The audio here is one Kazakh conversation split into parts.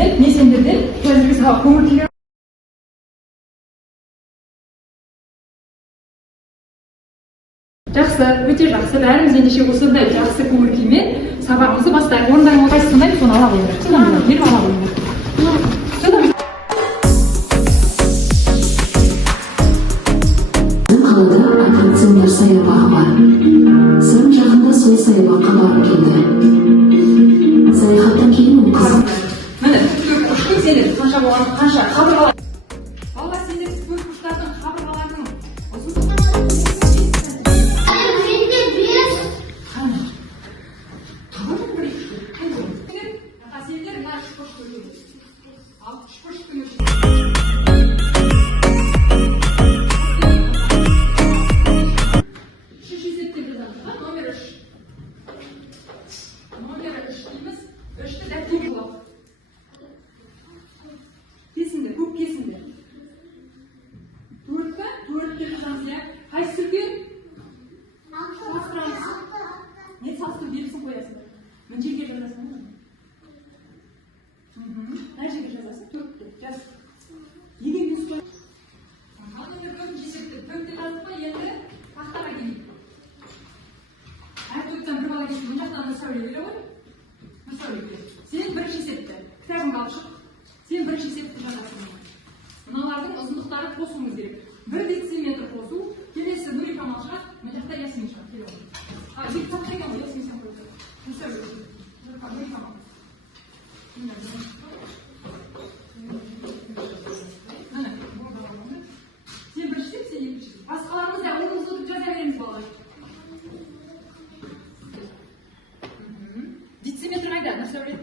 сендерден, мен сендерден қазіргі сабақ көңіл күйге жақсы, өте жақсы. Бәріміз ендеше осындай жақсы көңіл күймен сабағымызды бастайық. Орындарыңыз қайсысын ұнайды, соны ала қойыңдар. Содан келіп ала қойыңдар. Қалада аттракциондар саябағы бар. Сәл жақында сол саябаққа барып келді. Саяхаттан кейін ол қыз. Міне, төрт ұшқын сендер қанша болған, қанша қабырғалар. Балалар, сендер төрт ұштардың қабырғалардың сен бірінші есепті, кітабыңды алып шық. Сен бірінші есепті жазасың. Мыналардың ұзындықтары қосуымыз керек. 1 дециметр қосу, келесі Нури Камал шығады, мына жақта Ясмин шығады. Екі тапқа екен ғой, Ясмин сен қойды. Нури Камал. Сен бірінші есеп, сен екінші есеп. Басқаларымыз да ойымызды отырып жаза береміз балалар. Дециметр қайда? Нұрсәуле?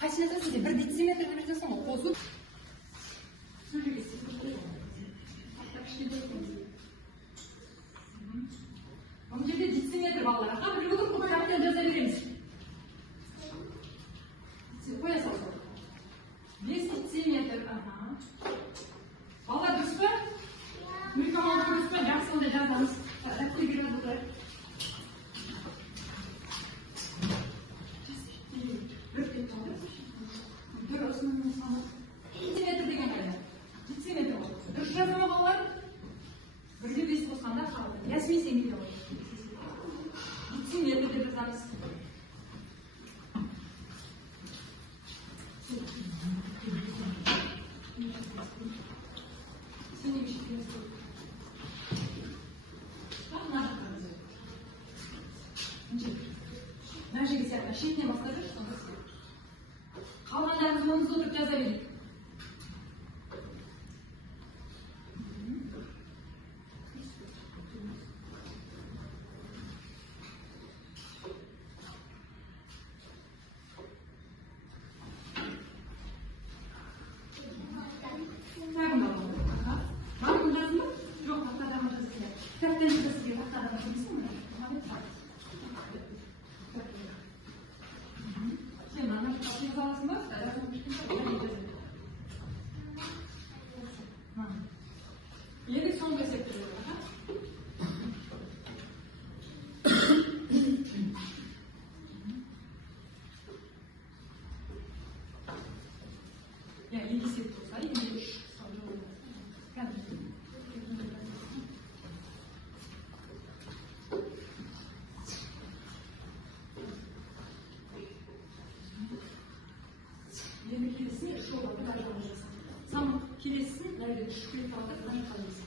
Қайсыны жазасың сен? 1 дециметр деп жазасың ғой, қосу. Бұл жерде дециметр балалар. Ақа біліп отыр, бұл жақтан жаза береміз. Қоя салды. 5 дециметр. Балалар дұрыс па? Нұри Камал дұрыс па? Жақсы онда жазамыз. Әпте беріп отыр. Дециметр деген қайда? Дециметр ғой. Дұрыс жазама балалар? 1-де 5 қосқанда қалды. Ясмин сен келе ғой. Дециметр деп жазамыз. Сен не мешіттен сөз? Мына жаққа жазайық. Мына жерге сияқты шетінен бастап жүрші, сонда істейік. Қалғандарымыз онымызды отырып жаза берейік. Енді соңғы есепті жазайық. Екі есеп болса, енді 3. Енді келесін 3 оларды бәрі жағына жазсын. Самын келесін, нәрді 3 келіп алды, ғана қалайсың.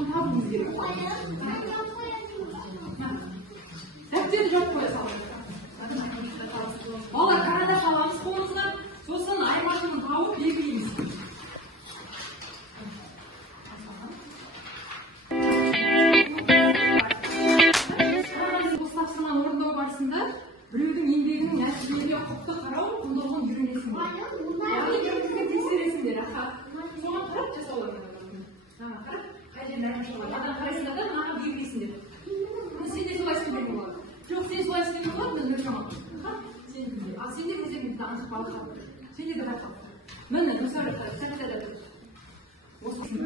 айырмашылығын табуымыз керек. Дәптерді жауып қоя салыңыз. Балалар, карандаш аламыз қолымызға, сосын айырмашылығын тауып белгілейміз. Осы тапсырманы орындау барысында біреудің еңбегінің нәтижелі құқықты қарау, құндылығын үйренесіңдер. Яғни біреуді тексересіңдер. Соған қарап жасауларыңдар. Қарап, қай жерде айырмашылық бар. Адам қарайсыңдар да мынаған белгілейсіңдер. Сен де солай істеуге болады. Жоқ, сен солай істеуге болады, мен бір жаман. Ал сендер өздеріңді анық балқап. Сендер де байқап. Міне, мысалы, сәттәді тұр. Осы үшін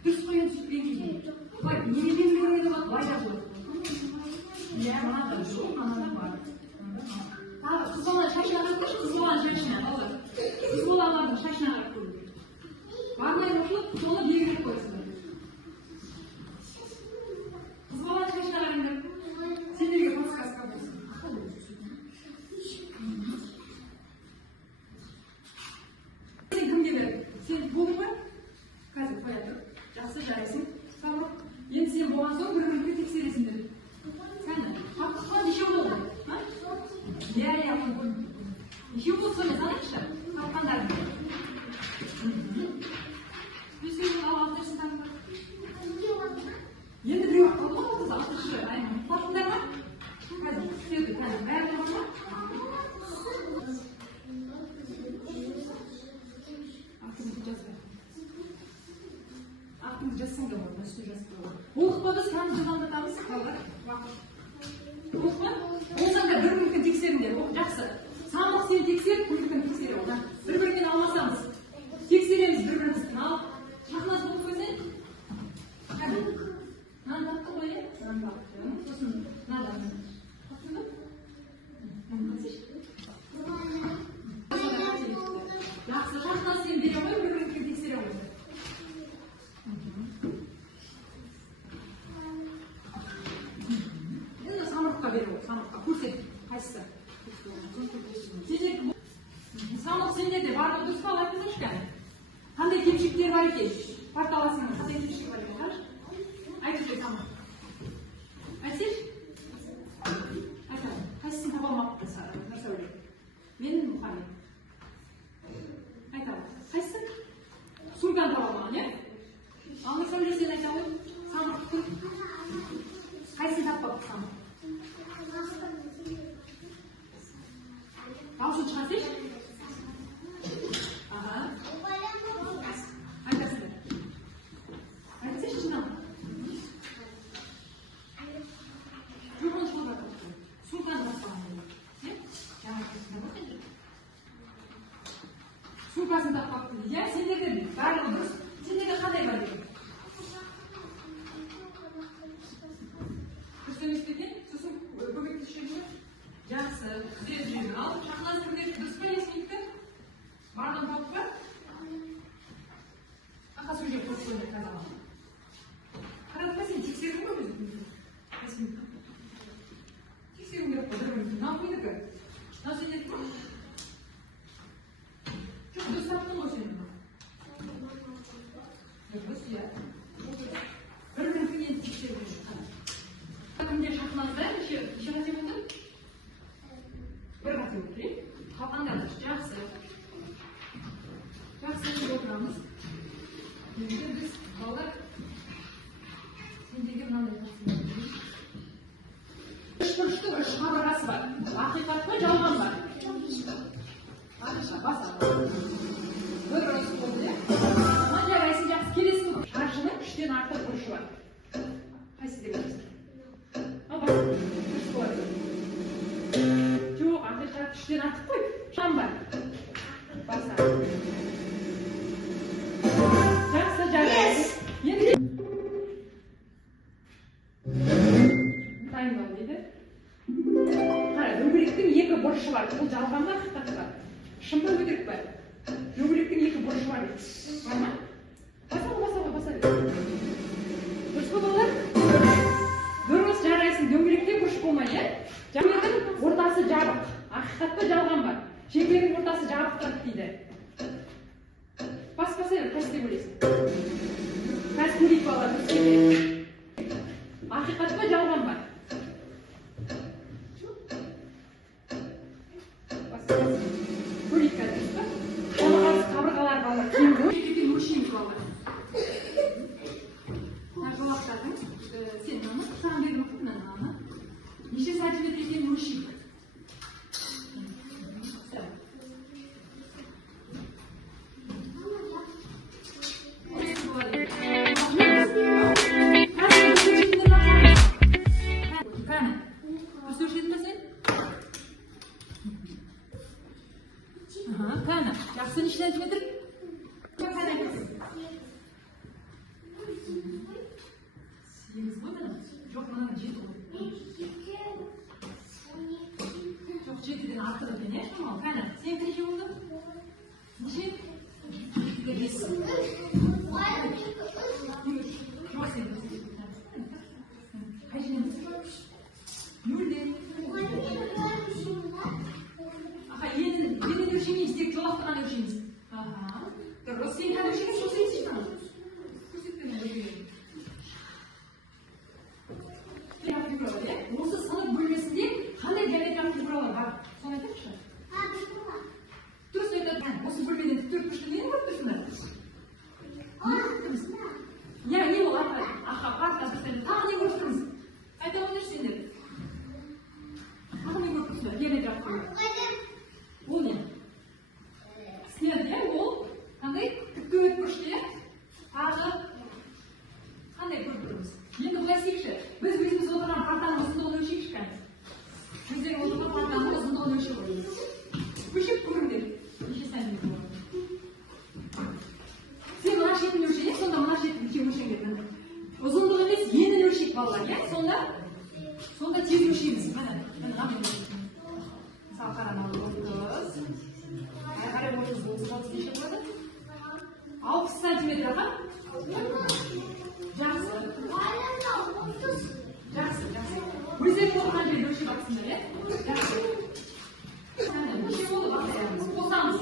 дұрыс қойын сүйтпен кейін. Бай, немен береді бақ, байда болады. Мынада жоқ, анада бар. Қыз баланы шашына қарап көрші, қыз баланы шашына. Қыз балалардың шашына қарап көрді. Бармай ұшылып, соны белгілеп қойсыңдар. Қыз баланы шашына қараңдар. Сендерге подсказка болсын. Сен кімге береді? Сен болдың ба? Қазір қоя тұр. Жақсы жарайсың. Сабыр. Енді сен болған соң бір-біріңді тексересіңдер. Сәні, қаққыған неше болды? Иә, неше болды соны санайықшы? Қаққандарың. Өсіңнің алғандырсын таңғы. Енді біреу қалды ма қыз? Алтыншы айман. Қаққандар ма? Қазір, сөйді, қазір. Бәрі қалды ма? Ақтыңды жазды. Ақтыңды жазсаң да болады, үсті жазды болады. Оқытпа біз кәміз жылдамдатамыз, қалдар. Оқытпа? Олсаң да бір-біріңді тексеріңдер. Жақсы. Самық сен тексер, күлікін тексере ол. Бір-бірінен алмасамыз. Тексереміз бір-бірімізді. Ал, шақназ болып көзен? Қәді? Нан тапты ғой, е? Нан тапты. Сосын, надан. Тапты ба? Жақсы, шақназ сен бере ғой, бір-біріңді тексере ғой. Енді самұрыққа бере ғой, самұрыққа. Көрсет, қайсысы? Самық сендерде бар ма дұрыс па айтыңызшы кәне? Қандай кемшіліктер бар екен? Порталасыңыз, қандай кемшілік бар екен? Қараш? Айтыңызшы самық. Айтсеш? Айтамын. Қайсысын таба алмапты Нұрсәуле? Менің Мұхаммед. Айтамын. Қайсысын? Сумканы таба алмаған, е? Ал Нұрсәуле сен айта ғой? Самық. Қайсысын таппапты самық? Даусын шығасеш? Аға. Айтасыңдар. Айтсеш шынам? Жоқ, оны шығып жатыр. Сумканы таппаған. Жаңа кесінде бақын жүр. Сумкасын таппапты. Иә, сендерде барлығы дұрыс. Сендерде қандай бар екен? Дұрыс емес екен? Сосын көмекті шешеді. Жақсы, күзет жүрген ал. Шақназ күрдет дұрыс па есмейді? Бардың тауып ба? Ақа сөйлеп қойып қойды қазалам. Қарады ба сен тексердің ба өзі? Есмейді. Тексердің керек қой, бір-бірімізді. Мынау қойдыкі? Мынау сендерді ма? Жоқ, дұрыс таптың ғой сені. Дұрыс, иә. Бір-бірімізді енді тексердің жоқ. Кімде шақназда неше қате болды? Бір қате болды, е? Қалғандар жақсы. Жақсы отырамыз. Енді біз балалар сендерге мынандай тақсырма. Үш бұрыштың үш қабырғасы бар. Ақиқат па, жалған бар? Ақиқат, баса. Бір бұрыш болды, е? Мына жарайсың жақсы келесің. Шаршының үштен артық бұрышы бар. Қайсы деп отырсың? Ал бар, үш болады. Жоқ, ақиқат үштен артық қой. Шам бар. Баса. Жақсы жарайды. Енді дайындал дейді. Қара, дөңгелектің екі бұрышы бар. Бұл жалған ба, ақиқат бар? Шын ба, өтірік бар? Дөңгелектің екі бұрышы бар дейді. Бар ма? Баса дейді. Дұрыс па балалар? Дұрыс жарайсың. Дөңгелекте бұрыш болмай, е? Шеңбердің ортасы жабық. Ақиқатта жалған бар. Шеңбердің ортасы жабық тұрады дейді. Жақсы, қайсы деп ойлайсың? Қазір көрейік балалар. Ақиқат па, жалған ба? Көрейік қазір ба? Қабырғалар балалар. Кейін көрейік өлшейміз балалар. Жауаптардың сен мына саған беріп отырмын мынаны. Неше сантиметр екенін өлшейік. Қана, жақсы неше сантиметр? Сегіз болды ма? Жоқ, мына жеті болды. Жоқ, жетіден артық екен, иә, шамалы? Қана, сен неше болды? Неше? Бес. Қай жерден? Нөлден. Енін өлшемейміз, тек жолақты ғана өлшейміз. Дұрыс, сен қана өлшемейміз, сол сен сен осы сынып бөлмесінде қандай геометриялық фигуралар бар? Соны айтайықшы. Дұрыс айтады. Осы бөлмеден төрт бұрышты нені көріп тұрсыңдар? Не ол аха, парта, тағы не көріп тұрмыз? Айта өңдер сендер. Тағы не көріп тұрсыңдар? Геометриялық фигура. Ол не? Снег, иә, ол қандай? Төрт бұрышты, иә? Тағы қандай көріп тұрмыз? Енді бұлай істейікші. Біз өзіміз отырған партаның ұзындығын өлшейікші кәміз. Өздері отырған партаның ұзындығын өлшеп қойыңыз. Өлшеп көріңдер. Неше сантиметр болады? Сен мына шетін өлшейік, сонда мына шетін өлшеңдер. Ұзындығы емес, енін өлшейік балалар, иә? Сонда тез өлшейміз. Мысалы қарамалы 30. Қарай 30 неше болады? 60 сантиметрға. Жақсы. Өздері отырған жерді өлшеп атсыңдар, иә? Жақсы. Неше болды бақсаңыз? Қосамыз.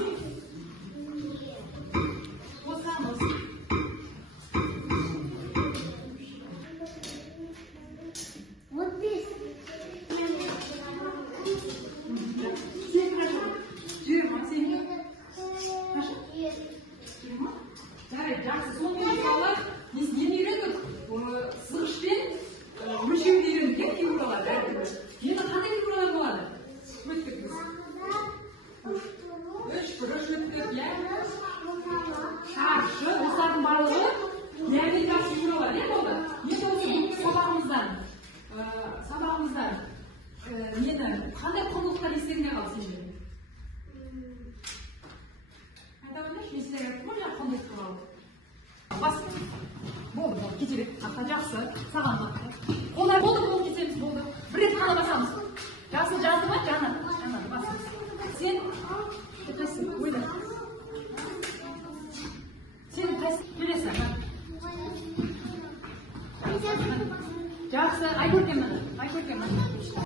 Жақсы, сонымен мысалы, біз нені үйрендік? Сызғышпен өлшеуді үйрендік, иә, фигуралар әртүрлі. Енді қандай фигуралар болады? Өттік біз. Үш бұрыш өттік, иә? Шаршы, осылардың барлығы геометриялық фигуралар, иә болды? Енді осы сабағымыздан нені, қандай құндылықтар естеріңде қалды сендер? Айта өңдерші, естеріңде қалды ма, жаңа құндылық туралы? Бас. Болды, кете бер. Ақа, жақсы. Саған бақты. Қолдар болды, қол кетеміз, болды. Бір рет қана басамыз. Жақсы, жазды ма? Жанат, басымыз. Сен қайсың? Ойда. Сен қайсың? Келесі. Жақсы, ай көркемін.